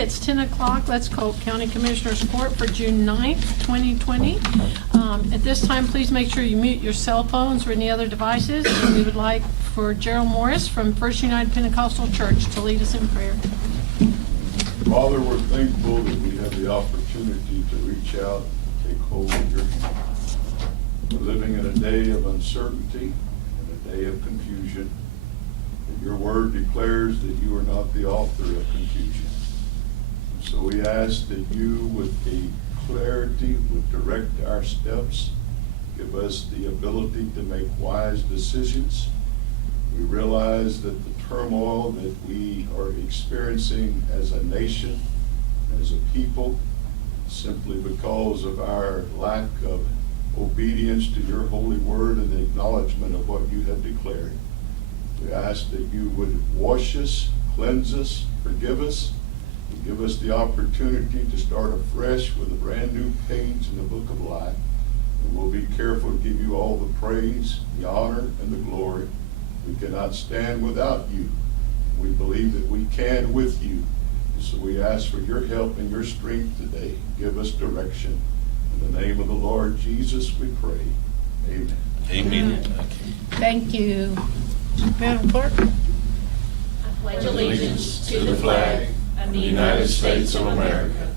it's 10 o'clock. Let's call County Commissioners Court for June 9th, 2020. At this time, please make sure you mute your cell phones or any other devices. And we would like for Gerald Morris from First United Pentecostal Church to lead us in prayer. Father, we're thankful that we have the opportunity to reach out and take hold of your hand. We're living in a day of uncertainty and a day of confusion. And your word declares that you are not the author of confusion. So we ask that you, with the clarity, would direct our steps, give us the ability to make wise decisions. We realize that the turmoil that we are experiencing as a nation, as a people, simply because of our lack of obedience to your holy word and the acknowledgement of what you have declared. We ask that you would wash us, cleanse us, forgive us, and give us the opportunity to start afresh with a brand new page in the book of life. And we'll be careful to give you all the praise, the honor, and the glory. We cannot stand without you. We believe that we can with you. And so we ask for your help and your strength today. Give us direction. In the name of the Lord Jesus, we pray. Amen. Amen. Thank you. Madam Clerk? I pledge allegiance to the flag of the United States of America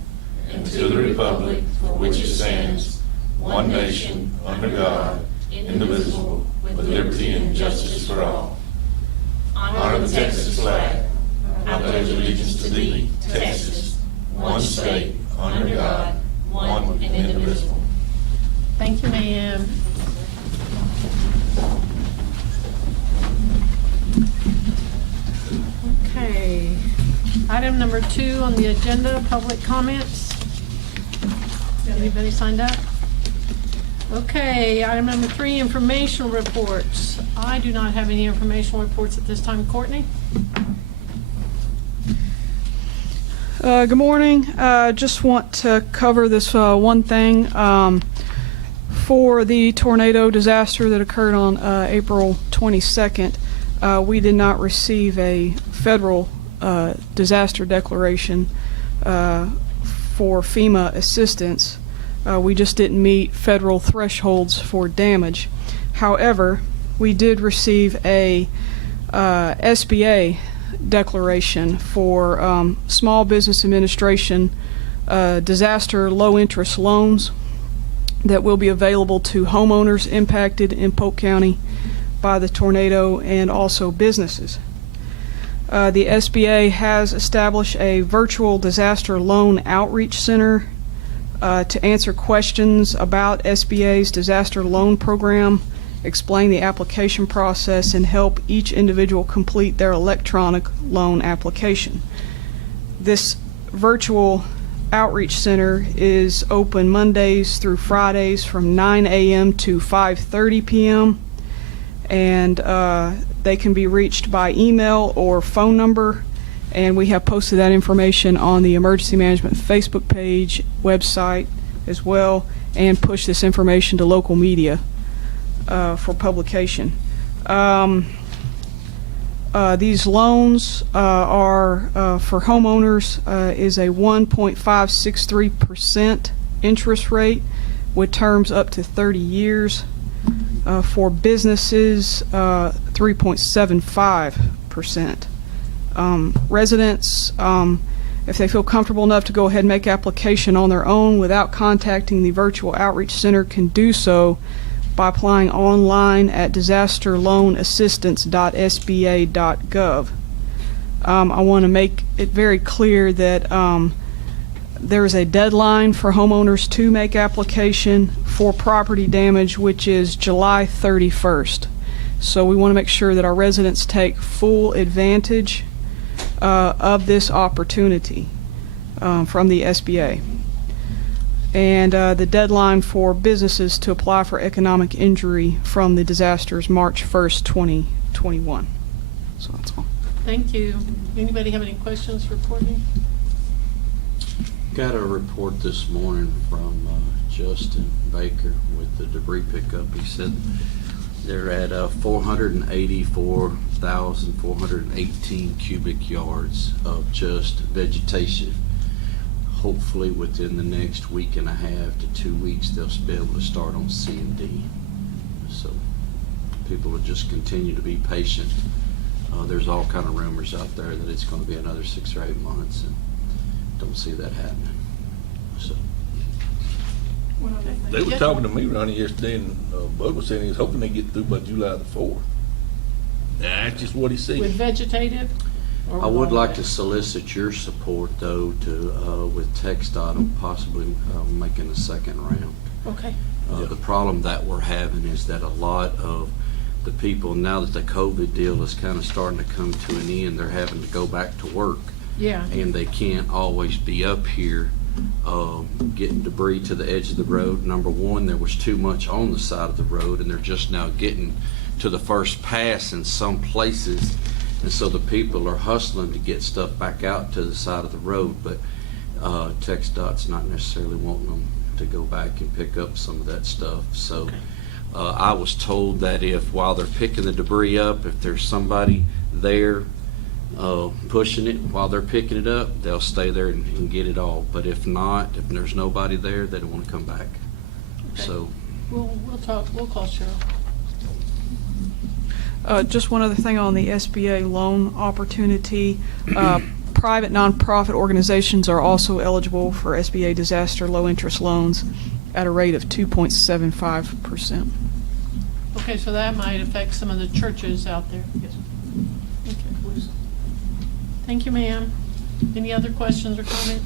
and to the republic for which it stands, one nation, under God, indivisible, with liberty and justice for all. Honor the Texas flag. I pledge allegiance to thee, Texas, one state, under God, one and indivisible. Thank you, ma'am. Okay. Item number 2 on the agenda, public comments. Anybody signed up? Okay, item number 3, informational reports. I do not have any informational reports at this time. Courtney? Good morning. Just want to cover this one thing. For the tornado disaster that occurred on April 22nd, we did not receive a federal disaster declaration for FEMA assistance. We just didn't meet federal thresholds for damage. However, we did receive a SBA declaration for Small Business Administration disaster low-interest loans that will be available to homeowners impacted in Polk County by the tornado and also businesses. The SBA has established a virtual disaster loan outreach center to answer questions about SBA's disaster loan program, explain the application process, and help each individual complete their electronic loan application. This virtual outreach center is open Mondays through Fridays from 9 a.m. to 5:30 p.m. and they can be reached by email or phone number, and we have posted that information on the Emergency Management Facebook page, website as well, and push this information to local media for publication. These loans are for homeowners is a 1.563% interest rate with terms up to 30 years. For businesses, 3.75%. Residents, if they feel comfortable enough to go ahead and make application on their own without contacting the virtual outreach center, can do so by applying online at disasterloanassistance.sba.gov. I want to make it very clear that there is a deadline for homeowners to make application for property damage, which is July 31st. So we want to make sure that our residents take full advantage of this opportunity from the SBA. And the deadline for businesses to apply for economic injury from the disaster is March 1st, 2021. So that's all. Thank you. Anybody have any questions for Courtney? Got a report this morning from Justin Baker with the debris pickup. He said they're at 484,418 cubic yards of just vegetation hopefully within the next week and a half to 2 weeks, they'll be able to start on C and D. So people will just continue to be patient. There's all kind of rumors out there that it's going to be another 6 or 8 months, and don't see that happening. So They were talking to me around here yesterday, and Bud was saying he was hoping they get through by July the 4th. That's just what he said. With vegetative? or I with would all like that? to solicit your support, though, to with TxDOT on possibly making a second round. Okay, The problem that we're having is that a lot of the people, now that the COVID deal is kind of starting to come to an end, they're having to go back to work, yeah. and they can't always be up here getting debris to the edge of the road. Number one, there was too much on the side of the road, and they're just now getting to the first pass in some places, and so the people are hustling to get stuff back out to the side of the road, but TxDOT's not necessarily wanting them to go back and pick up some of that stuff. So Okay. I was told that while they're picking the debris up, if there's somebody there pushing it while they're picking it up, they'll stay there and get it all. But if not, if there's nobody there, they don't want to come back. Okay. So We'll talk, we'll call Cheryl. Just one other thing on the SBA loan opportunity. Private nonprofit organizations are also eligible for SBA disaster low-interest loans at a rate of 2.75%. Okay, so that might affect some of the churches out there. Yes. Okay. Thank you, ma'am. Any other questions or comments?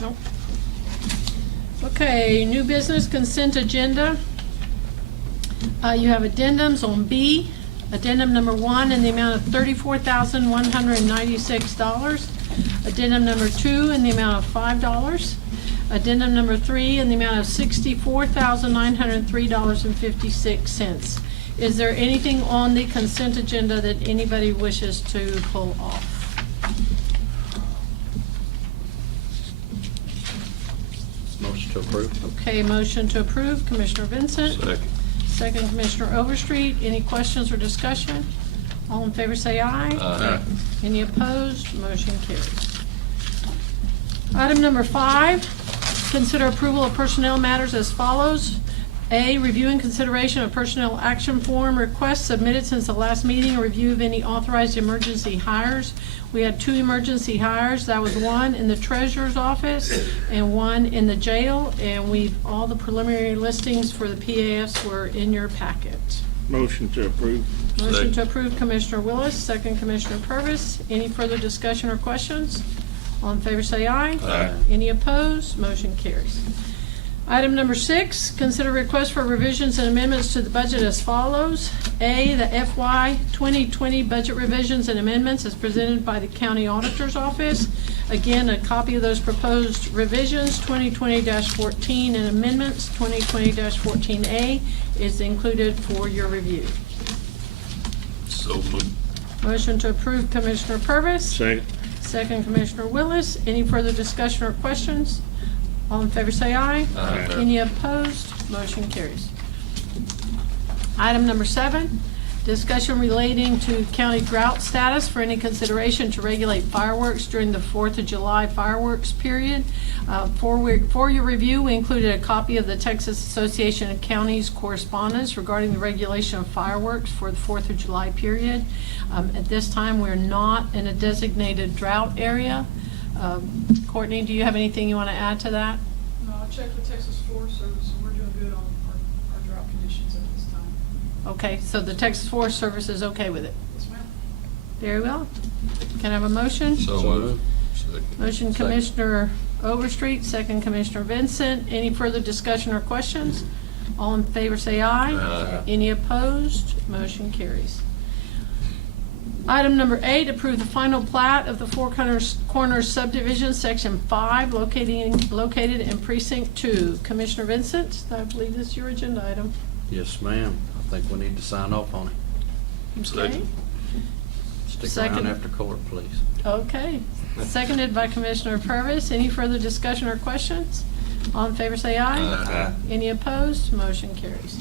Nope. Okay, new business consent agenda. You have addendums on B. Addendum number 1 in the amount of $34,196. Addendum number 2 in the amount of $5. Addendum number 3 in the amount of $64,903.56. Is there anything on the consent agenda that anybody wishes to pull off? motion to approve. Okay, motion to approve, Commissioner Vincent. Second. Second, Commissioner Overstreet. Any questions or discussion? All in favor say aye. Aye. Any opposed? Motion carries. Item number 5, consider approval of personnel matters as follows. A, review and consideration of personnel action form requests submitted since the last meeting, a review of any authorized emergency hires. We had 2 emergency hires. That was 1 in the treasurer's office and 1 in the jail, and all the preliminary listings for the PAFs were in your packet. Motion to approve. Motion to approve, Commissioner Willis, second, Commissioner Purvis. Any further discussion or questions? All in favor say aye. Aye. Any opposed? Motion carries. Item number 6, consider request for revisions and amendments to the budget as follows. A, the FY 2020 budget revisions and amendments as presented by the County Auditor's Office. Again, a copy of those proposed revisions, 2020-14, and amendments, 2020-14A, is included for your review. So moved. Motion to approve, Commissioner Purvis. Second. Second, Commissioner Willis. Any further discussion or questions? All in favor say aye. Aye. Any opposed? Motion carries. Item number 7, discussion relating to county drought status for any consideration to regulate fireworks during the 4th of July fireworks period. For your review, we included a copy of the Texas Association of Counties correspondence regarding the regulation of fireworks for the 4th of July period. At this time, we're not in a designated drought area. Courtney, do you have anything you want to add to that? No, I checked with Texas Forest Service, and we're doing good on our drought conditions at this time. Okay, so the Texas Forest Service is okay with it? Yes, ma'am. Very well. Can I have a motion? So moved. Second. Motion Second. Commissioner Overstreet, second Commissioner Vincent. Any further discussion or questions? All in favor say aye. Aye. Any opposed? Motion carries. Item number 8, approve the final plat of the Four Corners subdivision, section 5, located in precinct 2. Commissioner Vincent, I believe this is your agenda item. Yes, ma'am. I think we need to sign off on it. Okay. Second. Stick Second. around after court, please. Okay. Seconded by Commissioner Purvis. Any further discussion or questions? All in favor say aye. Aye. Any opposed? Motion carries.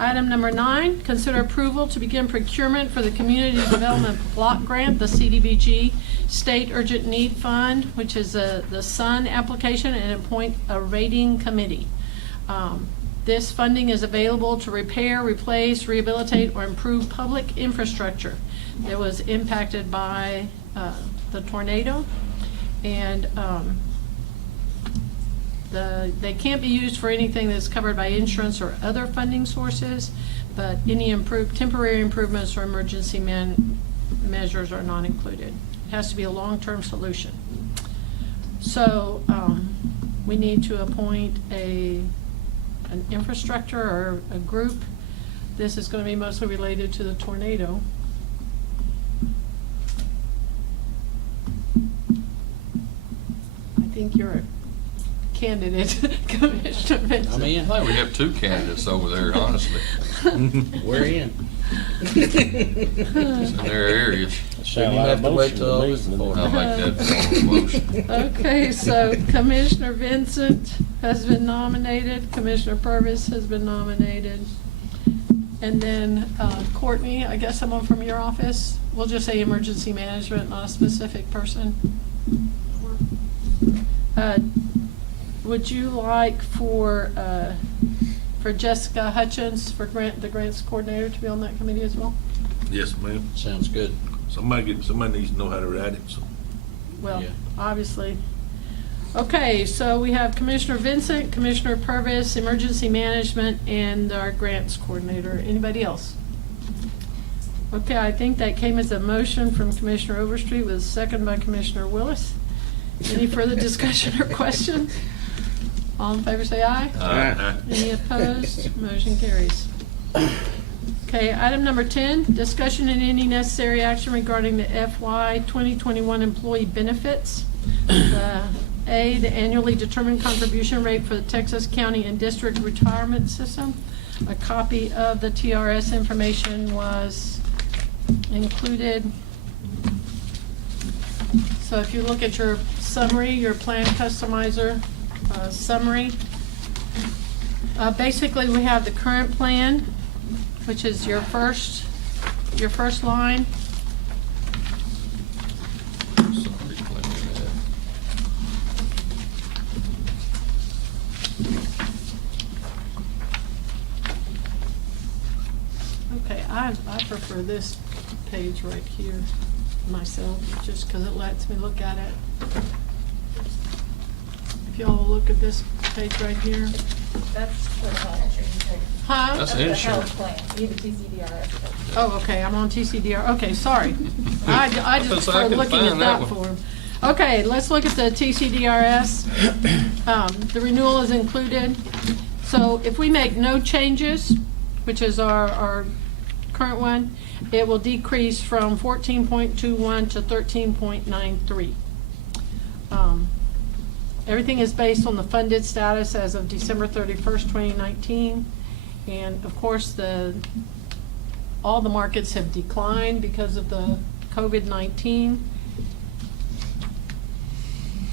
Item number 9, consider approval to begin procurement for the Community Development Block Grant, the CDBG State Urgent Need Fund, which is the SUN application, and appoint a rating committee. This funding is available to repair, replace, rehabilitate, or improve public infrastructure that was impacted by the tornado. And they can't be used for anything that's covered by insurance or other funding sources, but any temporary improvements or emergency measures are not included. It has to be a long-term solution. So we need to appoint an infrastructure or a group. This is going to be mostly related to the tornado. I think you're a candidate, Commissioner Vincent. I'm in. I think we have two candidates over there, honestly. We're in. It's in their areas. Shouldn't even have to wait till August I'll 4th. make that motion. Okay, so Commissioner Vincent has been nominated, Commissioner Purvis has been nominated, and then Courtney, I guess someone from your office, we'll just say emergency management, not a specific person. Would you like for Jessica Hutchins, for the grants coordinator, to be on that committee as well? Yes, ma'am. Sounds good. Somebody needs to know how to write it, so. Well, Yeah. obviously. Okay, so we have Commissioner Vincent, Commissioner Purvis, Emergency Management, and our Grants Coordinator. Anybody else? Okay, I think that came as a motion from Commissioner Overstreet with a second by Commissioner Willis. Any further discussion or questions? All in favor say aye. Aye. Any opposed? Motion carries. Okay, item number 10, discussion and any necessary action regarding the FY 2021 employee benefits. The annually determined contribution rate for the Texas County and District Retirement System. A copy of the TRS information was included. So if you look at your summary, your plan customizer summary, basically we have the current plan, which is your first line. Somebody's playing that. Okay, I prefer this page right here myself, just because it lets me look at it. If y'all look at this page right here. That's for the health insurance. Huh? That's the insurance. health plan. You have a TCDRS. Oh, okay, I'm on TCDR, okay, sorry. I just I prefer can looking at find that that one. form. Okay, let's look at the TCDRS. The renewal is included. So if we make no changes, which is our current one, it will decrease from 14.21 to 13.93. Everything is based on the funded status as of December 31st, 2019. And of course, all the markets have declined because of the COVID-19.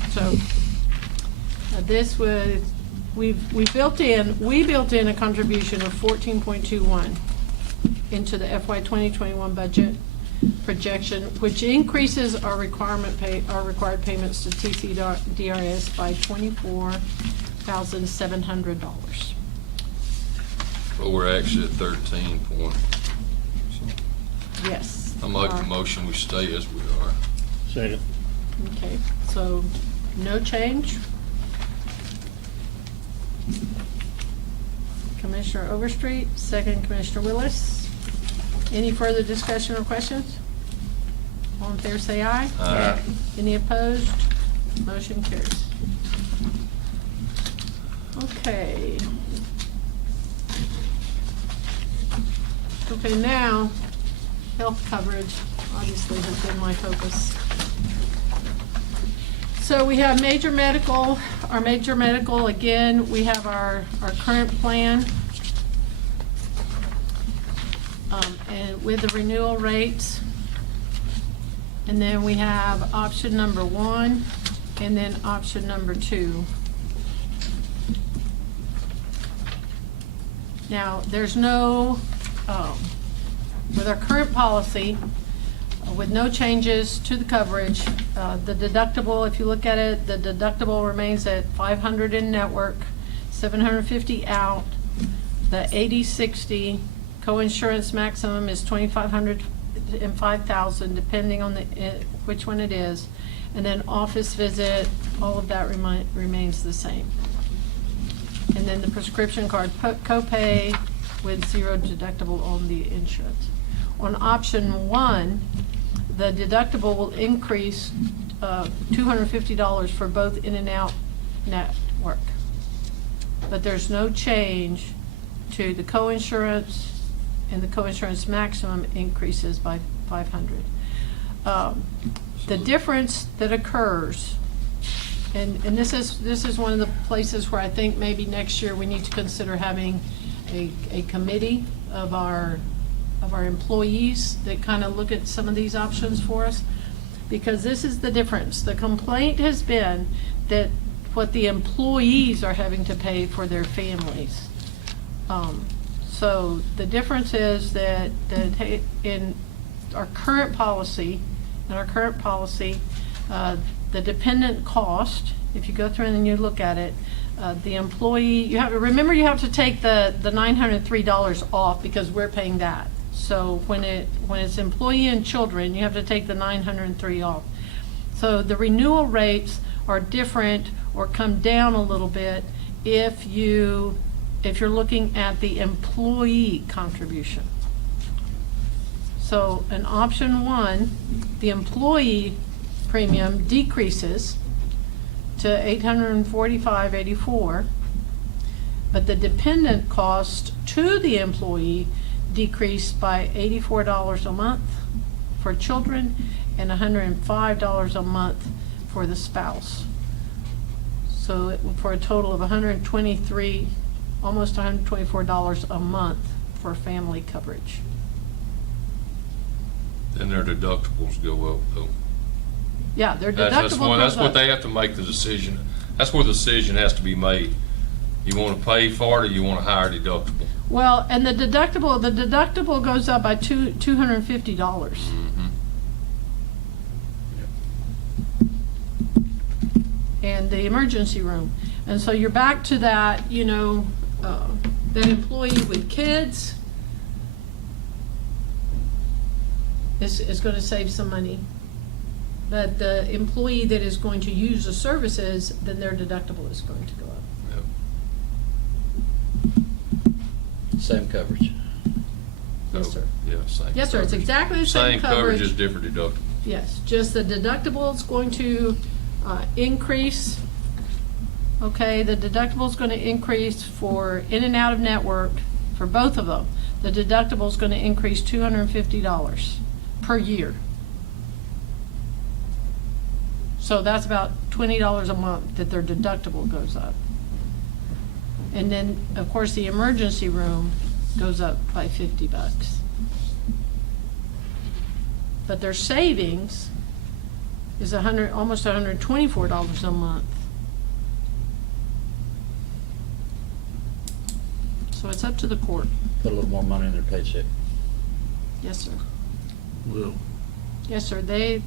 So this was, we built in a contribution of 14.21 into the FY 2021 budget projection, which increases our required payments to TCDRS by $24,700. But we're actually at 13 point. Yes. I'm making a motion, we stay as we are. Second. Okay, so no change. Commissioner Overstreet, second Commissioner Willis. Any further discussion or questions? All in favor say aye. Aye. Any opposed? Motion carries. Okay. Okay, now, health coverage obviously has been my focus. So we have major medical, again, we have our current plan. And with the renewal rates. And then we have option number 1 and then option number 2. Now, there's no, with our current policy, with no changes to the coverage, the deductible, if you look at it, the deductible remains at 500 in network, 750 out. The 80/60 co-insurance maximum is 2,500 and 5,000, depending on which one it is. And then office visit, all of that remains the same. And then the prescription card copay with 0 deductible on the insurance. On option 1, the deductible will increase $250 for both in and out network. But there's no change to the co-insurance, and the co-insurance maximum increases by 500. The difference that occurs, and this is one of the places where I think maybe next year we need to consider having a committee of our employees that kind of look at some of these options for us, because this is the difference. The complaint has been that what the employees are having to pay for their families. So the difference is that in our current policy, the dependent cost, if you go through and you look at it, the employee, you have to remember, you have to take the $903 off because we're paying that. So when it's employee and children, you have to take the $903 off. So the renewal rates are different or come down a little bit if you're looking at the employee contribution. So in option 1, the employee premium decreases to $845.84, but the dependent cost to the employee decreased by $84 a month for children and $105 a month for the spouse. So for a total of $123, almost $124 a month for family coverage. Then their deductibles go up, though. Yeah, their That's deductible what goes up. they have to make the decision. That's where the decision has to be made. You want to pay for it, or you want a higher deductible? Well, and the deductible goes up by $250. And the emergency room. And so you're back to that, that employee with kids is going to save some money. But the employee that is going to use the services, then their deductible is going to go up. Yep. Same coverage. Yes, sir. Yeah, same. Yes, sir, it's coverage. exactly the same coverage. Just different deductible. Yes, just the deductible is going to increase. Okay, the deductible is going to increase for in and out of network for both of them. The deductible is going to increase $250 per year. So that's about $20 a month that their deductible goes up. And then, of course, the emergency room goes up by $50. But their savings is almost $124 a month. So it's up to the court. Put a little more money in their paycheck. Yes, sir. Well, Yes, sir. They,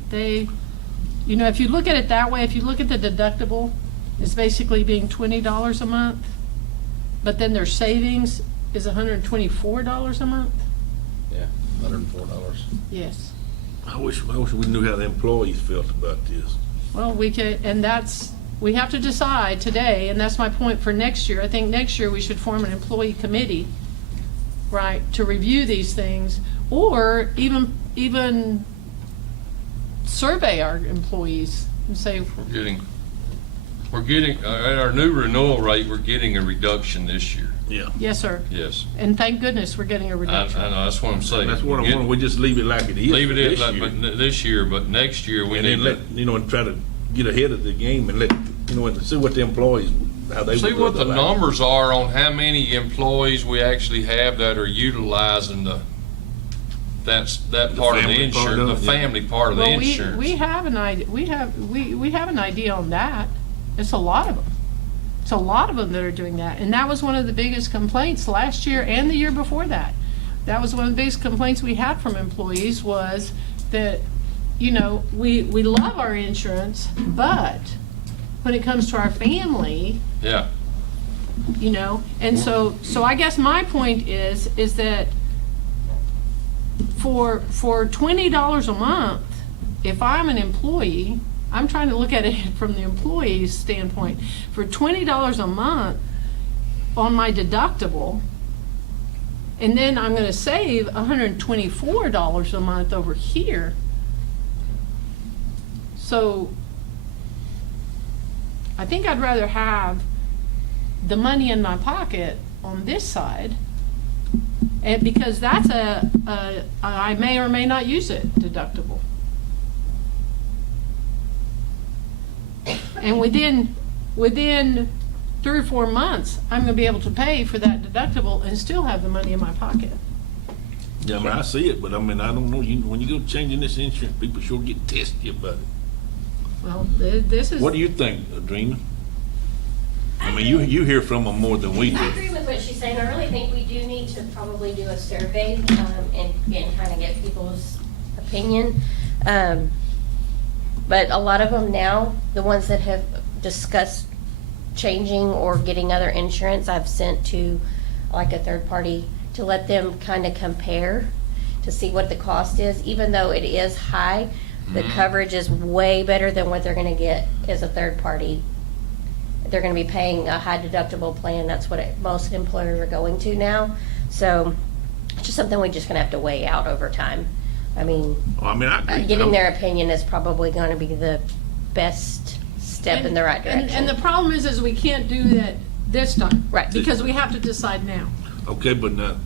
if you look at it that way, if you look at the deductible, it's basically being $20 a month, but then their savings is $124 a month. Yeah, $104. Yes. I wish we knew how the employees felt about this. Well, we have to decide today, and that's my point for next year. I think next year we should form an employee committee, right, to review these things, or even survey our employees and say, We're getting at our new renewal rate. We're getting a reduction this year. Yeah. yes, sir. Yes, And thank goodness we're getting a I reduction. know. That's what I'm saying. That's what I want. We just leave it like it is. Leave it this in, year. but this year, but next year we And need then to and try to get ahead of the game and and see what the employees, how they see would what look the like. numbers are on how many employees we actually have that are utilizing that part of the family part insurance, of the it, yeah. family part of the Well, insurance. we have an idea. We have an idea on that. It's a lot of them. So a lot of them that are doing that. And that was one of the biggest complaints last year and the year before that. That was one of the biggest complaints we had from employees was that, you know, we love our insurance, but when it comes to our family, Yeah. you know, and so I guess my point is that for $20 a month, if I'm an employee, I'm trying to look at it from the employee's standpoint. For $20 a month on my deductible, and then I'm going to save $124 a month over here. So I think I'd rather have the money in my pocket on this side, and because that's I may or may not use it deductible. And within 3 or 4 months, I'm gonna be able to pay for that deductible and still have the money in my pocket. Yeah, I mean, I see it, but I mean, I don't know, when you go changing this insurance, people sure get testy about it. Well, this is. What do you think, Adrena? I mean, you hear from them more than we I do. agree with what she's saying. I really think we do need to probably do a survey, and kind of get people's opinion. But a lot of them now, the ones that have discussed changing or getting other insurance, I've sent to like a third party to let them kind of compare to see what the cost is. Even though it is high, the coverage is way better than what they're going to get as a third party. They're going to be paying a high deductible plan. That's what most employers are going to now. So it's just something we're just going to have to weigh out over time. I mean, Well, I mean, I agree. getting their opinion is probably going to be the best step in the right direction. And the problem is we can't do that this time. Right. Because we have to decide now. Okay, but now,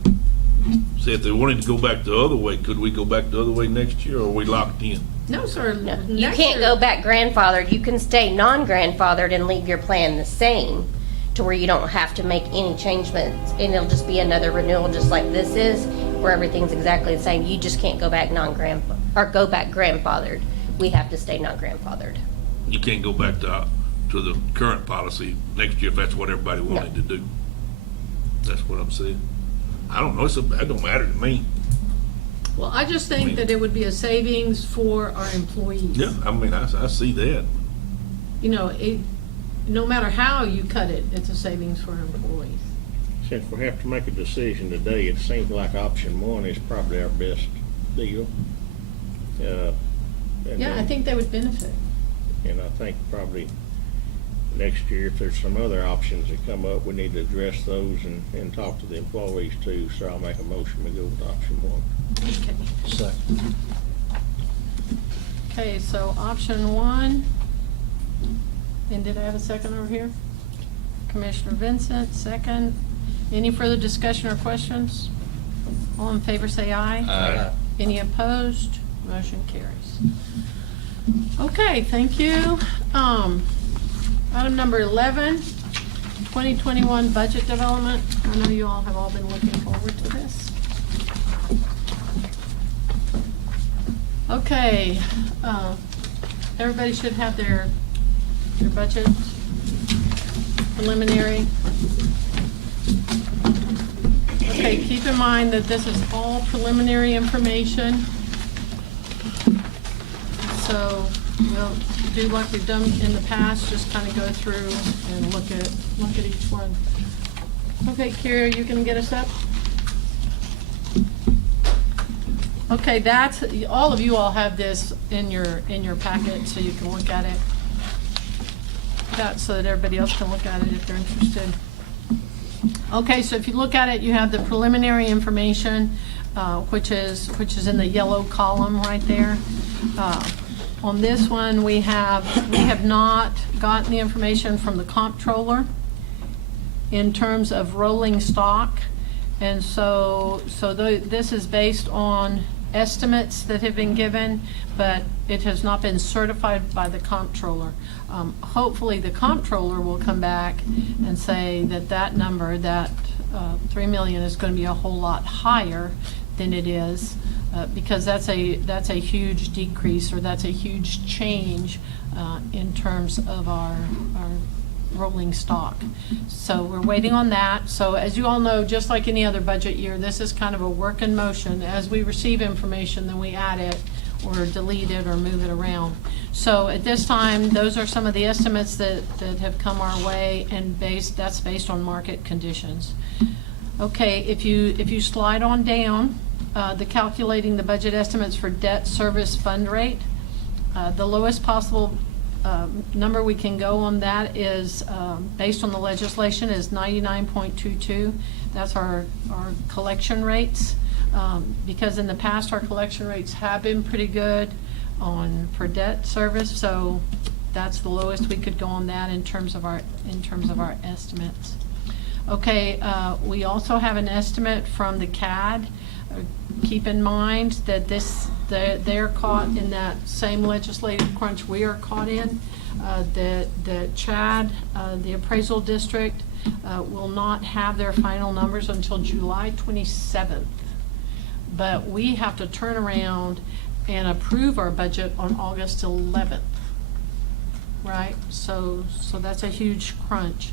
say if they wanted to go back the other way, could we go back the other way next year, or are we locked in? No, sir. No, you Next can't year- go back grandfathered. You can stay non-grandfathered and leave your plan the same to where you don't have to make any changements, and it'll just be another renewal just like this is, where everything's exactly the same. You just can't go back go back grandfathered. We have to stay non-grandfathered. You can't go back to the current policy next year if that's what everybody wanted to do. That's what I'm saying. I don't know, that don't matter to me. Well, I just think that it would be a savings for our employees. Yeah, I mean, I see that. You know, no matter how you cut it, it's a savings for our employees. Since we have to make a decision today, it seems like option one is probably our best deal. And Yeah, I then- think they would benefit. And I think probably next year, if there's some other options that come up, we need to address those and talk to the employees too. So I'll make a motion to go with option one. Okay. Okay, so option 1, and did I have a second over here? Commissioner Vincent, second. Any further discussion or questions? All in favor say aye. Aye. Any opposed? Motion carries. Okay, thank you. Item number 11, 2021 budget development. I know you all have all been looking forward to this. Okay, everybody should have their budget preliminary. Okay, keep in mind that this is all preliminary information. So we'll do like we've done in the past, just kind of go through and look at each one. Okay, Kira, you can get us up? Okay, that's, all of you all have this in your packet, so you can look at it. That, so that everybody else can look at it if they're interested. Okay, so if you look at it, you have the preliminary information, which is in the yellow column right there. On this one, we have not gotten the information from the comptroller in terms of rolling stock. And so this is based on estimates that have been given, but it has not been certified by the comptroller. Hopefully the comptroller will come back and say that number, that 3 million, is going to be a whole lot higher than it is, because that's a huge decrease, or that's a huge change in terms of our rolling stock. So we're waiting on that. So as you all know, just like any other budget year, this is kind of a work in motion. As we receive information, then we add it or delete it or move it around. So at this time, those are some of the estimates that have come our way, and that's based on market conditions. Okay, if you slide on down, the calculating the budget estimates for debt service fund rate, the lowest possible number we can go on that is, based on the legislation, is 99.22. That's our collection rates. Because in the past, our collection rates have been pretty good for debt service, so that's the lowest we could go on that in terms of our estimates. Okay, we also have an estimate from the CAD. Keep in mind that they're caught in that same legislative crunch we are caught in. The CHAD, the appraisal district, will not have their final numbers until July 27th. But we have to turn around and approve our budget on August 11th, right? So that's a huge crunch.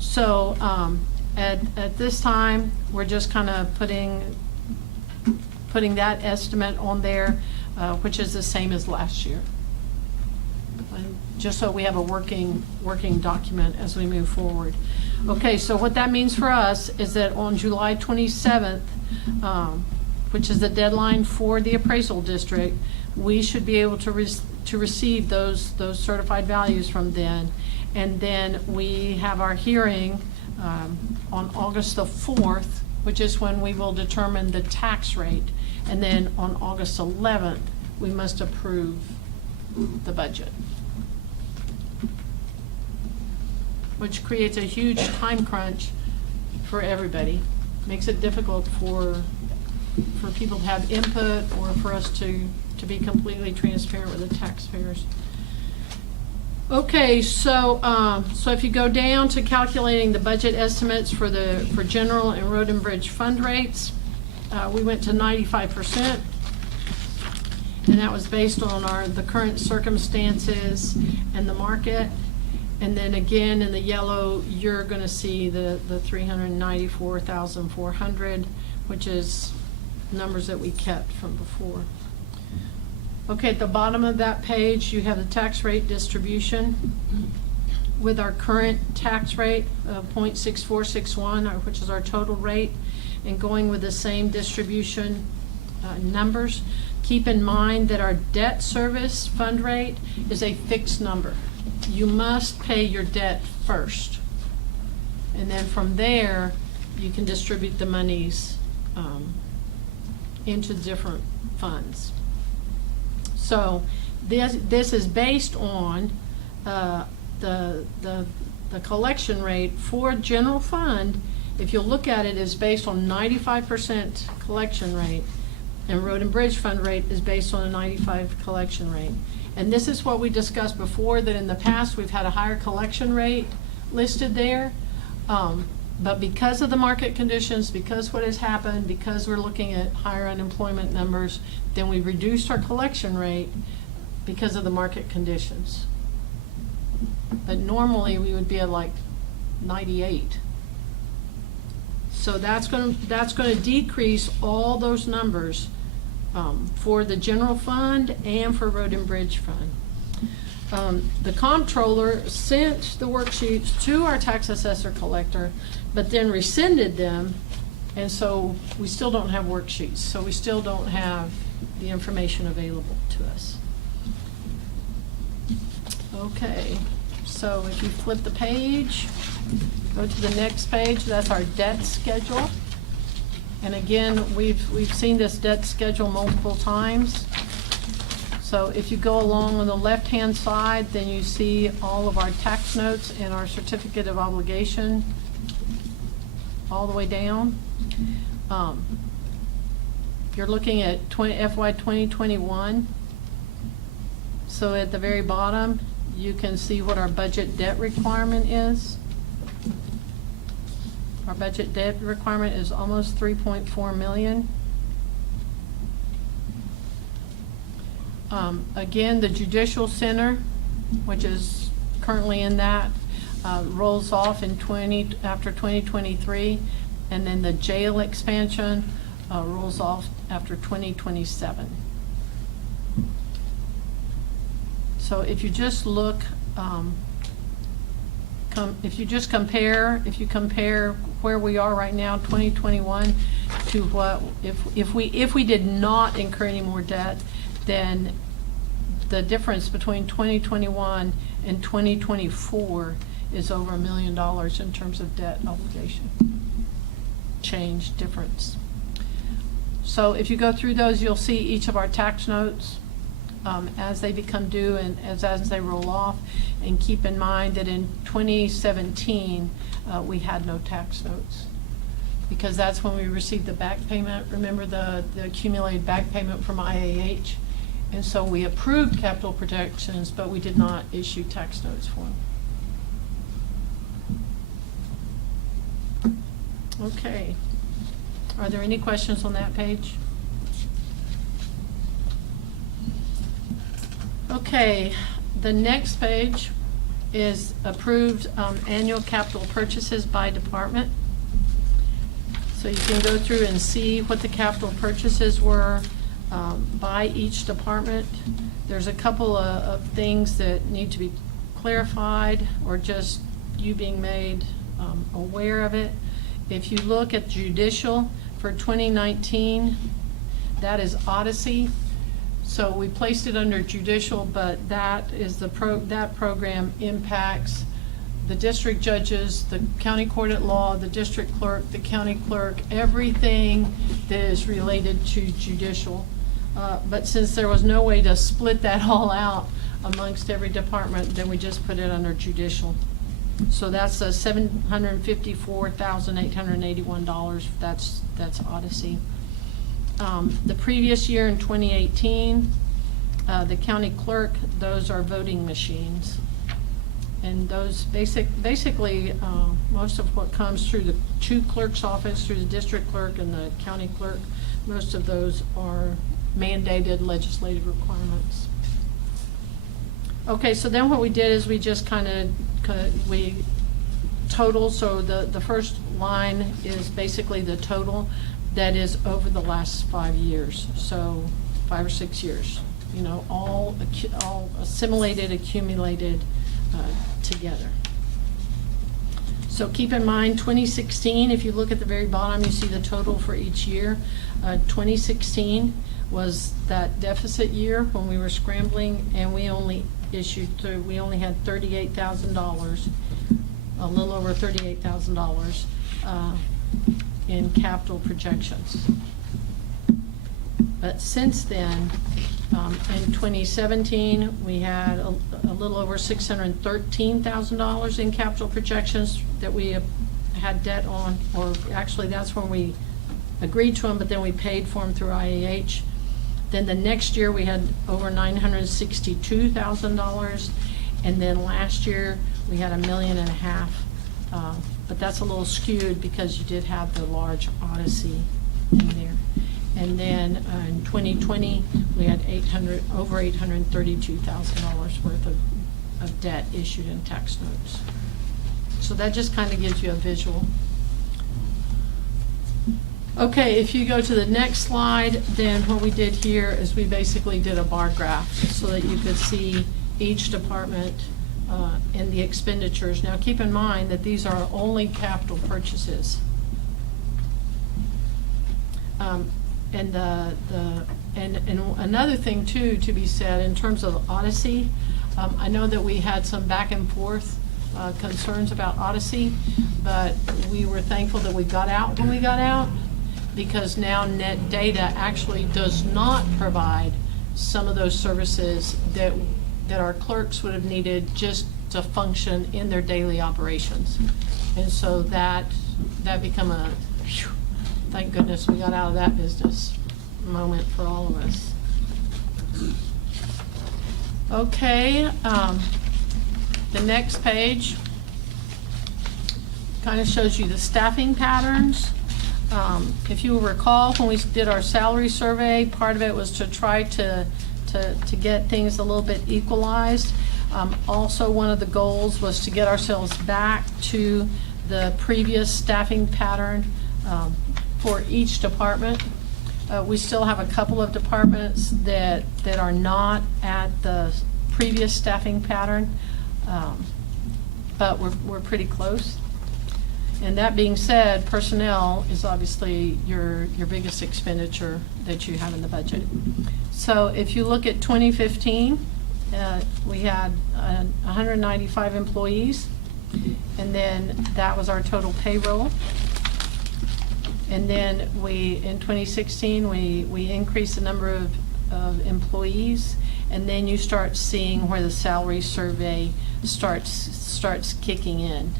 So at this time, we're just kind of putting that estimate on there, which is the same as last year. And just so we have a working document as we move forward. Okay, so what that means for us is that on July 27th, which is the deadline for the appraisal district, we should be able to receive those certified values from then. And then we have our hearing on August the 4th, which is when we will determine the tax rate. And then on August 11th, we must approve the budget, which creates a huge time crunch for everybody. Makes it difficult for people to have input, or for us to be completely transparent with the taxpayers. Okay, so if you go down to calculating the budget estimates for general and road and bridge fund rates, we went to 95%, and that was based on the current circumstances and the market. And then again, in the yellow, you're going to see the 394,400, which is numbers that we kept from before. Okay, at the bottom of that page, you have the tax rate distribution with our current tax rate of 0.6461, which is our total rate, and going with the same distribution numbers. Keep in mind that our debt service fund rate is a fixed number. You must pay your debt first, and then from there, you can distribute the monies into different funds. So this is based on the collection rate for general fund. If you look at it, is based on 95% collection rate, and road and bridge fund rate is based on a 95 collection rate. And this is what we discussed before, that in the past we've had a higher collection rate listed there. But because of the market conditions, because what has happened, because we're looking at higher unemployment numbers, then we reduced our collection rate because of the market conditions. But normally we would be at like 98. So that's going to decrease all those numbers for the general fund and for road and bridge fund. The comptroller sent the worksheets to our tax assessor collector, but then rescinded them, and so we still don't have worksheets. So we still don't have the information available to us. Okay, so if you flip the page, go to the next page, that's our debt schedule. And again, we've seen this debt schedule multiple times. So if you go along on the left-hand side, then you see all of our tax notes and our certificate of obligation all the way down. You're looking at FY 2021. So at the very bottom, you can see what our budget debt requirement is. Our budget debt requirement is almost 3.4 million. Again, the Judicial Center, which is currently in that, rolls off after 2023, and then the jail expansion rolls off after 2027. So if you just look, if you compare where we are right now, 2021, to what, if we did not incur any more debt, then the difference between 2021 and 2024 is over $1 million in terms of debt obligation change difference. So if you go through those, you'll see each of our tax notes as they become due and as they roll off. And keep in mind that in 2017, we had no tax notes, because that's when we received the back payment. Remember the accumulated back payment from IAH? And so we approved capital projections, but we did not issue tax notes for them. Okay. Are there any questions on that page? Okay, the next page is approved annual capital purchases by department. So you can go through and see what the capital purchases were by each department. There's a couple of things that need to be clarified, or just you being made aware of it. If you look at judicial for 2019, that is Odyssey. So we placed it under judicial, but that is that program impacts the district judges, the county court at law, the district clerk, the county clerk, everything that is related to judicial. But since there was no way to split that all out amongst every department, then we just put it under judicial. So that's $754,881. That's Odyssey. The previous year in 2018, the county clerk, those are voting machines. And those basically, most of what comes through the two clerk's office, through the district clerk and the county clerk, most of those are mandated legislative requirements. Okay, so then what we did is we just we total, so the first line is basically the total that is over the last 5 years, so 5 or 6 years, you know, all assimilated, accumulated together. So keep in mind 2016, if you look at the very bottom, you see the total for each year. 2016 was that deficit year when we were scrambling, and we only had $38,000, a little over $38,000 in capital projections. But since then, in 2017, we had a little over $613,000 in capital projections that we had debt on, or actually that's when we agreed to them, but then we paid for them through IAH. Then the next year we had over $962,000, and then last year we had $1.5 million. But that's a little skewed because you did have the large Odyssey in there. And then in 2020 we had over $832,000 worth of debt issued in tax notes. So that just kind of gives you a visual. Okay, if you go to the next slide, then what we did here is we basically did a bar graph so that you could see each department and the expenditures. Now keep in mind that these are only capital purchases. And another thing too to be said in terms of Odyssey, I know that we had some back and forth concerns about Odyssey, but we were thankful that we got out when we got out, because now Net Data actually does not provide some of those services that our clerks would have needed just to function in their daily operations. And so that become a, whew, thank goodness we got out of that business moment for all of us. Okay, the next page kind of shows you the staffing patterns. If you will recall, when we did our salary survey, part of it was to try to get things a little bit equalized. Also, one of the goals was to get ourselves back to the previous staffing pattern for each department. We still have a couple of departments that are not at the previous staffing pattern, but we're pretty close. And that being said, personnel is obviously your biggest expenditure that you have in the budget. So if you look at 2015, we had 195 employees, and then that was our total payroll. And then in 2016, we increased the number of employees, and then you start seeing where the salary survey starts kicking in.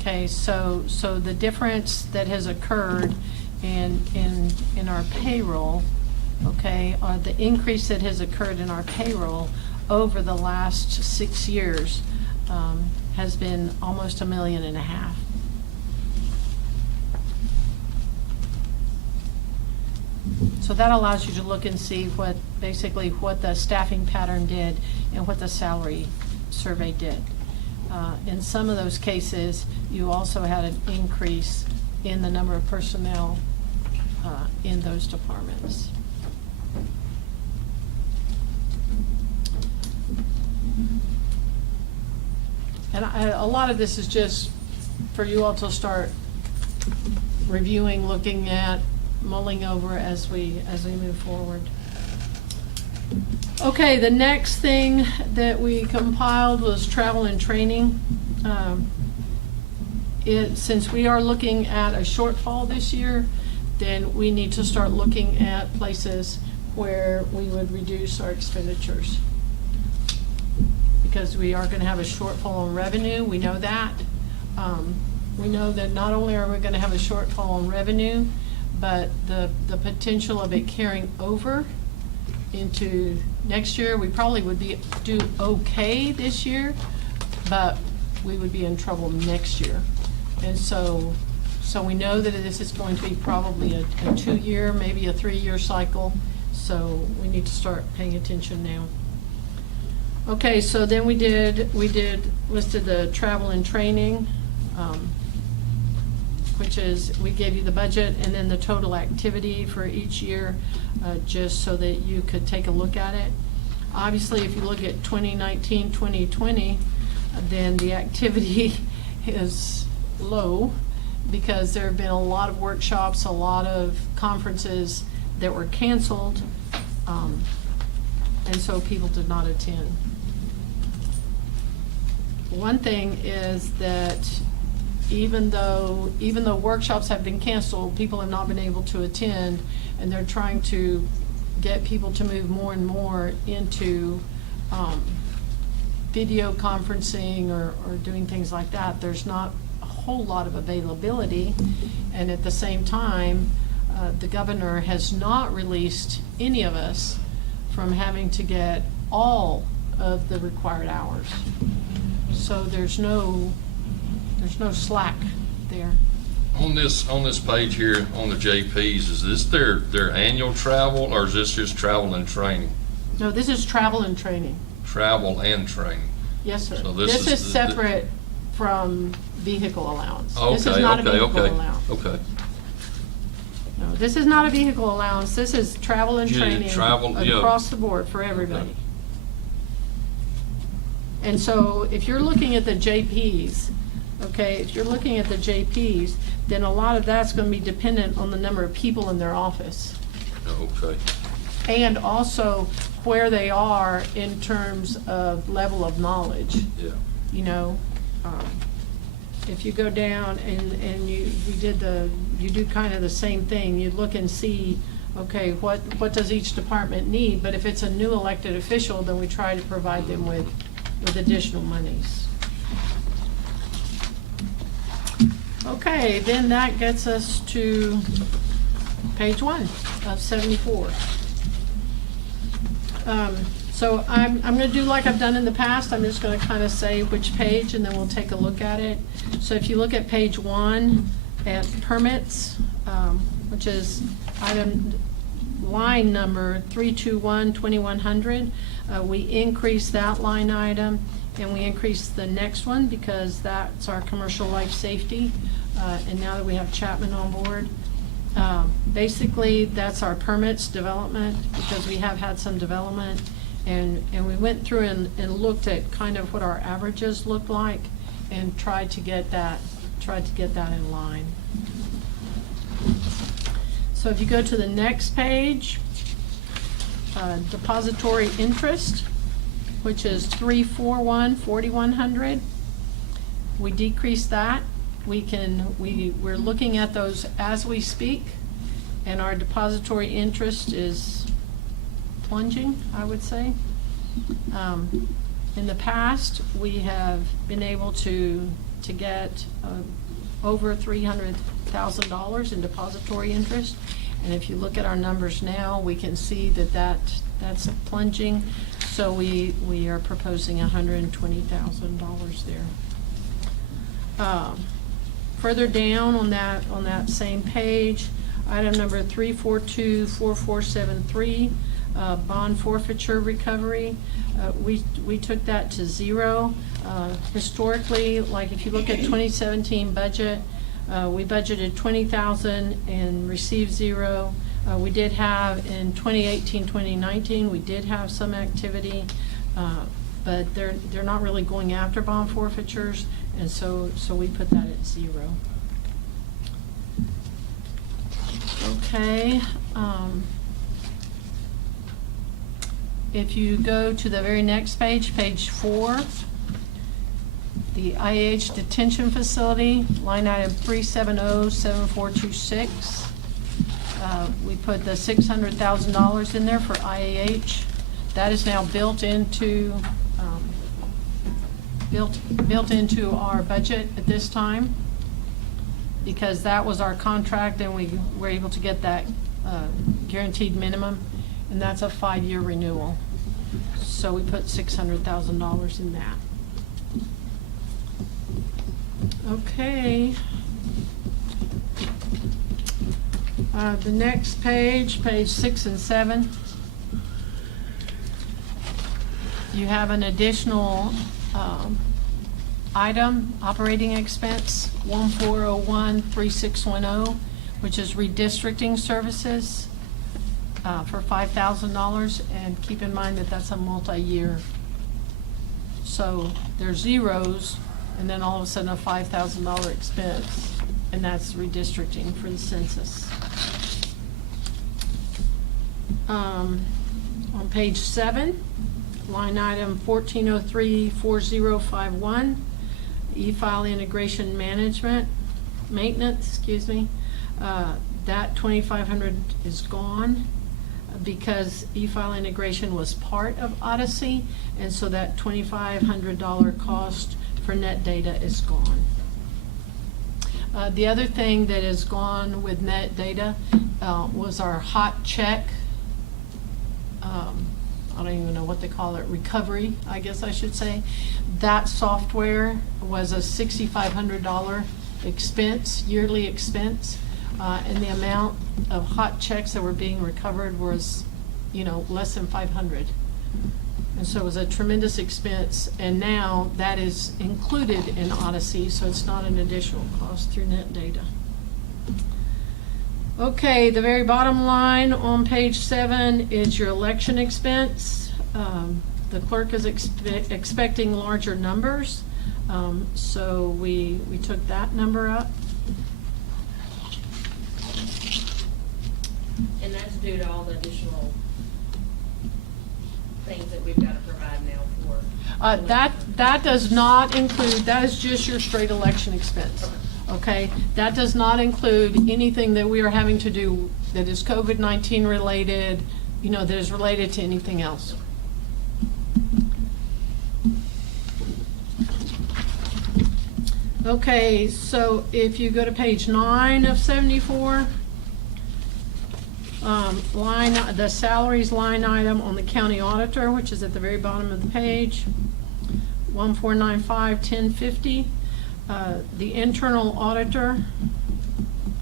Okay, so the difference that has occurred in our payroll, okay, the increase that has occurred in our payroll over the last 6 years has been almost $1.5 million. So that allows you to look and see what the staffing pattern did and what the salary survey did. In some of those cases, you also had an increase in the number of personnel in those departments. And a lot of this is just for you all to start reviewing, looking at, mulling over as we move forward. Okay, the next thing that we compiled was travel and training. Since we are looking at a shortfall this year, then we need to start looking at places where we would reduce our expenditures. Because we are going to have a shortfall in revenue, we know that. We know that not only are we going to have a shortfall in revenue, but the potential of it carrying over into next year. We probably would do okay this year, but we would be in trouble next year. And so we know that this is going to be probably a 2-year, maybe a 3-year cycle. So we need to start paying attention now. Okay, so then we listed the travel and training, which is, we gave you the budget and then the total activity for each year, just so that you could take a look at it. Obviously, if you look at 2019, 2020, then the activity is low because there have been a lot of workshops, a lot of conferences that were canceled, and so people did not attend. One thing is that even though workshops have been canceled, people have not been able to attend, and they're trying to get people to move more and more into video conferencing or doing things like that. There's not a whole lot of availability, and at the same time, the governor has not released any of us from having to get all of the required hours. So there's no slack there. On this page here, on the JPs, is this their annual travel, or is this just travel and training? No, this is travel and training. Travel and training. Yes, sir. So This is separate from vehicle allowance. This is Okay, not a okay, vehicle okay, allowance. okay. No, this is not a vehicle allowance. This is travel and Yeah, training travel, yeah. across the board for everybody. Okay. And so if you're looking at the JPs, okay, if you're looking at the JPs, then a lot of that's going to be dependent on the number of people in their office. Okay. And also where they are in terms of level of knowledge. Yeah. You know, if you go down and you do kind of the same thing, you look and see, okay, what does each department need? But if it's a new elected official, then we try to provide them with additional monies. Okay, then that gets us to page 1 of 74. So I'm going to do like I've done in the past. I'm just going to kind of say which page, and then we'll take a look at it. So if you look at page 1 at permits, which is line number 321-2100, We increased that line item, and we increased the next one because that's our commercial life safety. And now that we have Chapman on board, basically, that's our permits development, because we have had some development. And we went through and looked at kind of what our averages look like and tried to get that in line. So if you go to the next page, depository interest, which is 341,4100. We decreased that. We're looking at those as we speak, and our depository interest is plunging, I would say. In the past, we have been able to get over $300,000 in depository interest. And if you look at our numbers now, we can see that that's plunging. So we are proposing $120,000 there. Further down on that same page, item number 3424473, bond forfeiture recovery. We took that to zero. Historically, like if you look at 2017 budget, we budgeted $20,000 and received zero. We did have in 2018, 2019, we did have some activity, but they're not really going after bond forfeitures, and so we put that at zero. Okay. If you go to the very next page, page 4, the IH detention facility, line item 3707426. We put the $600,000 in there for IAH. That is now built into our budget at this time, because that was our contract, and we were able to get that guaranteed minimum, and that's a 5-year renewal. So we put $600,000 in that. Okay. The next page, page 6 and 7, you have an additional item, operating expense, 14013610, which is redistricting services for $5,000, and keep in mind that that's a multi-year. So there's zeros, and then all of a sudden a $5,000 expense, and that's redistricting for the census. On page 7, line item 14034051, e-file integration maintenance, that $2,500 is gone because e-file integration was part of Odyssey, and so that $2,500 cost for net data is gone. The other thing that is gone with net data was our hot check. I don't even know what they call it, recovery, I guess I should say. That software was a $6,500 expense, yearly expense, and the amount of hot checks that were being recovered was, less than 500. And so it was a tremendous expense, and now that is included in Odyssey, so it's not an additional cost through net data. Okay, the very bottom line on page 7 is your election expense. The clerk is expecting larger numbers, so we took that number up. And that's due to all the additional things that we've got to provide now for. That does not include, that is just your straight election expense. Okay, that does not include anything that we are having to do that is COVID-19 related, that is related to anything else. Okay, so if you go to page 9 of 74, the salaries line item on the county auditor, which is at the very bottom of the page, 14951050. The internal auditor,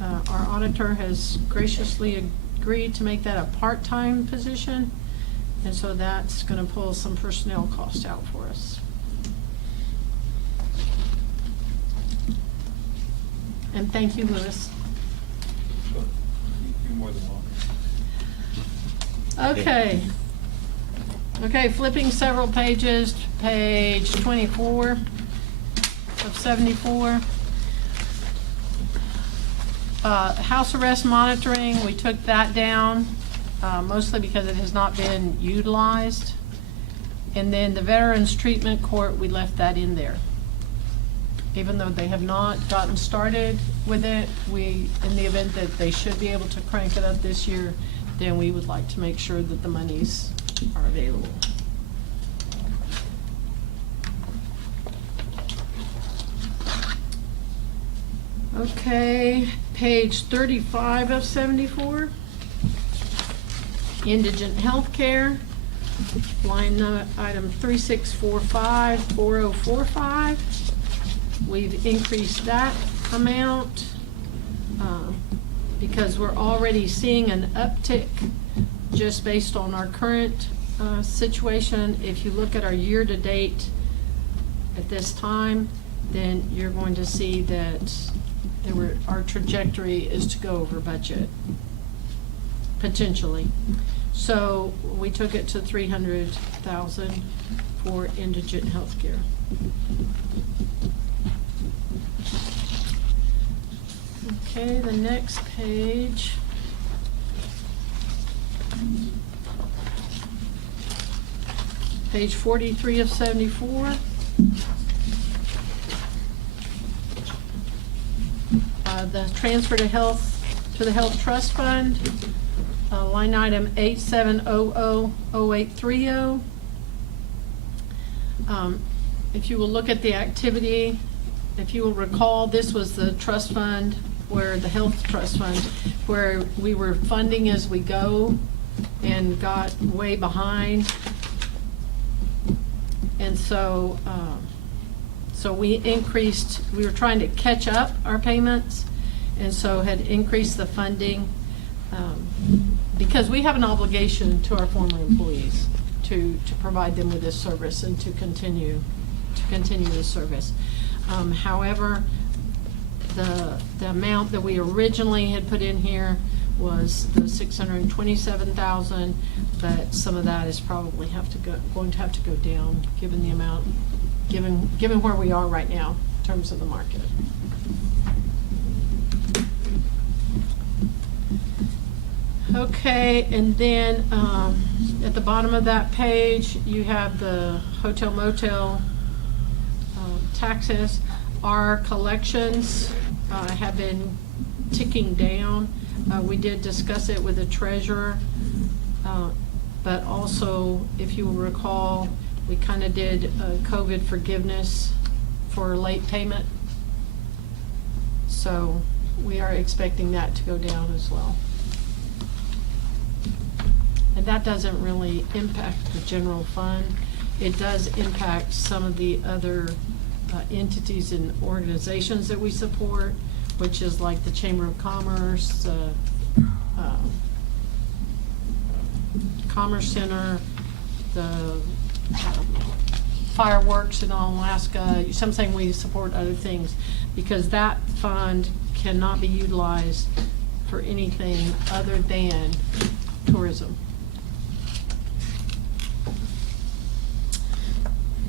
our auditor has graciously agreed to make that a part-time position. And so that's gonna pull some personnel cost out for us. And thank you, Louis. You're more than welcome. Okay. Okay, flipping several pages, page 24 of 74. House arrest monitoring, we took that down, mostly because it has not been utilized. And then the Veterans Treatment Court, we left that in there. Even though they have not gotten started with it, in the event that they should be able to crank it up this year, then we would like to make sure that the monies are available. Okay, page 35 of 74. Indigent healthcare, line item 3645-4045. We've increased that amount because we're already seeing an uptick just based on our current situation. If you look at our year-to-date at this time, then you're going to see that our trajectory is to go over budget, potentially. So we took it to 300,000 for indigent healthcare. Okay, the next page. Page 43 of 74. The transfer to the Health Trust Fund, line item 87000830. If you will look at the activity, if you will recall, this was the trust fund the Health Trust Fund, where we were funding as we go and got way behind. And so, we were trying to catch up our payments, and so had increased the funding, because we have an obligation to our former employees to provide them with this service and to continue the service. However, the amount that we originally had put in here was the 627,000, but some of that is probably going to have to go down given the amount, given where we are right now in terms of the market. Okay, and then at the bottom of that page, you have the hotel motel taxes. Our collections have been ticking down. We did discuss it with the treasurer, but also, if you will recall, we kind of did COVID forgiveness for late payment. So we are expecting that to go down as well. And that doesn't really impact the general fund. It does impact some of the other entities and organizations that we support, which is like the Chamber of Commerce, Commerce Center, the fireworks in Alaska. I'm saying we support other things because that fund cannot be utilized for anything other than tourism.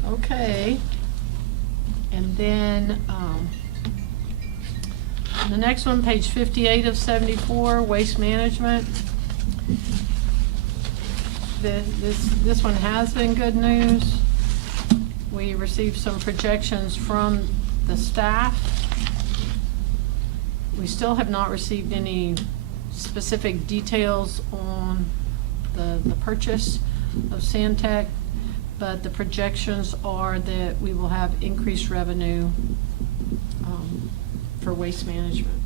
Okay. And then the next one, page 58 of 74, waste management. This one has been good news. We received some projections from the staff. We still have not received any specific details on the purchase of Sandtech, but the projections are that we will have increased revenue for waste management.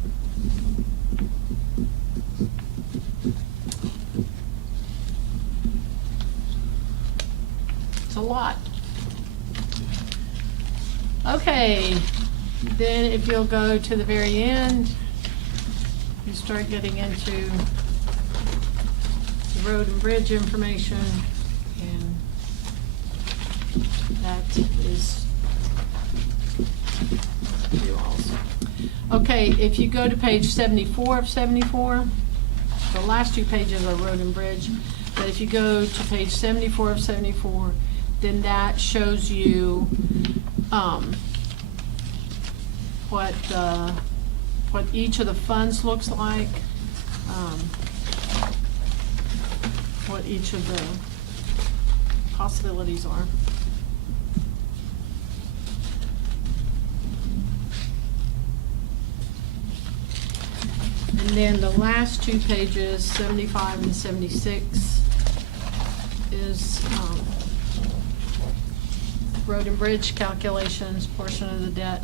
It's a lot. Okay, then if you'll go to the very end, you start getting into the road and bridge information. That is you also. Okay, if you go to page 74 of 74, the last 2 pages are road and bridge, but if you go to page 74 of 74, then that shows you what each of the funds looks like, what each of the possibilities are. And then the last 2 pages, 75 and 76, is road and bridge calculations, portion of the debt,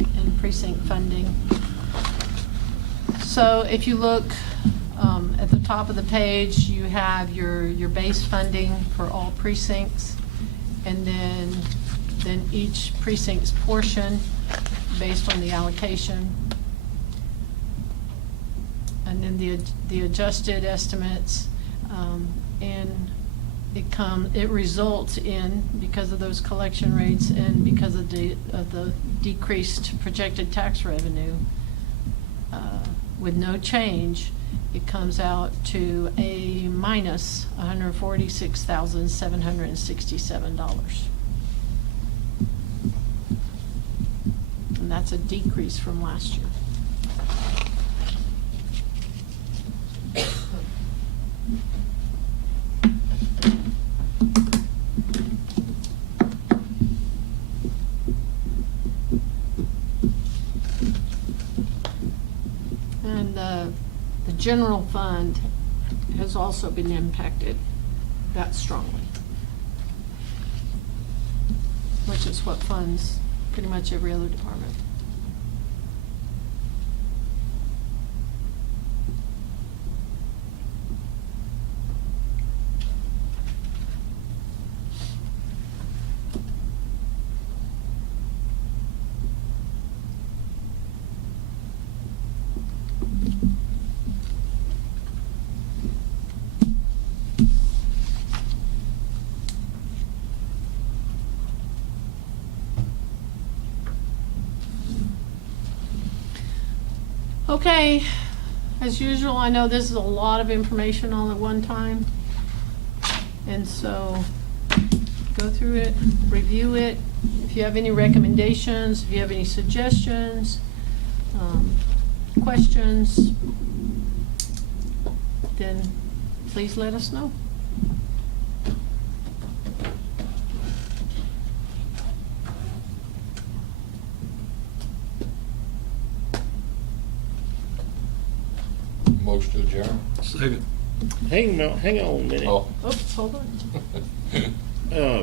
and precinct funding. So if you look at the top of the page, you have your base funding for all precincts, and then each precinct's portion based on the allocation. And then the adjusted estimates, and it results in, because of those collection rates and because of the decreased projected tax revenue, with no change, it comes out to a minus $146,767. And that's a decrease from last year. And the general fund has also been impacted that strongly, which is what funds pretty much every other department. Okay, as usual, I know this is a lot of information all at one time. And so go through it, review it. If you have any recommendations, if you have any suggestions, questions, then please let us know. Motion to adjourn. Second. Hang on a minute. Oh. Oops, hold on.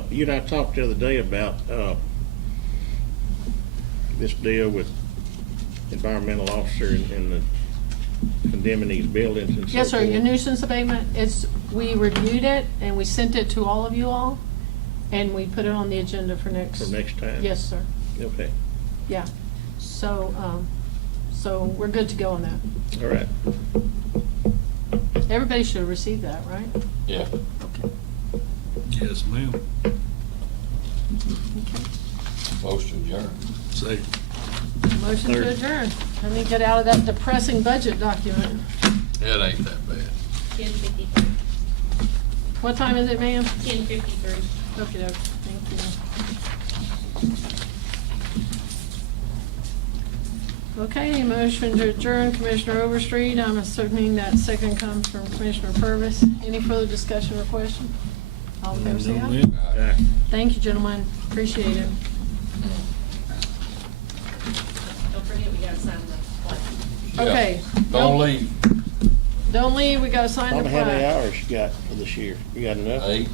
You and I talked the other day about this deal with environmental officer and the condemning these buildings and so Yes, sir, forth. your nuisance abatement, we reviewed it and we sent it to all of you all, and we put it on the agenda for next. For next time? Yes, sir, Okay, yeah. So we're good to go on that. all right. Everybody should have received that, right? Yeah. Okay. Yes, ma'am. Okay. Motion to adjourn. Second. Motion to Third. adjourn. Let me get out of that depressing budget document. It ain't that bad. 10:53. What time is it, ma'am? 10:53. Okay, thank you. Okay, motion to adjourn, Commissioner Overstreet. I'm assuming that second comes from Commissioner Purvis. Any further discussion or question? All in favor, say aye. Ma'am. Thank you, gentlemen. Appreciate it. Don't forget, we gotta sign the flag. Yeah. Okay. Don't leave. Don't leave, we gotta sign the How many flag. hours you got for this year? You got enough? 8.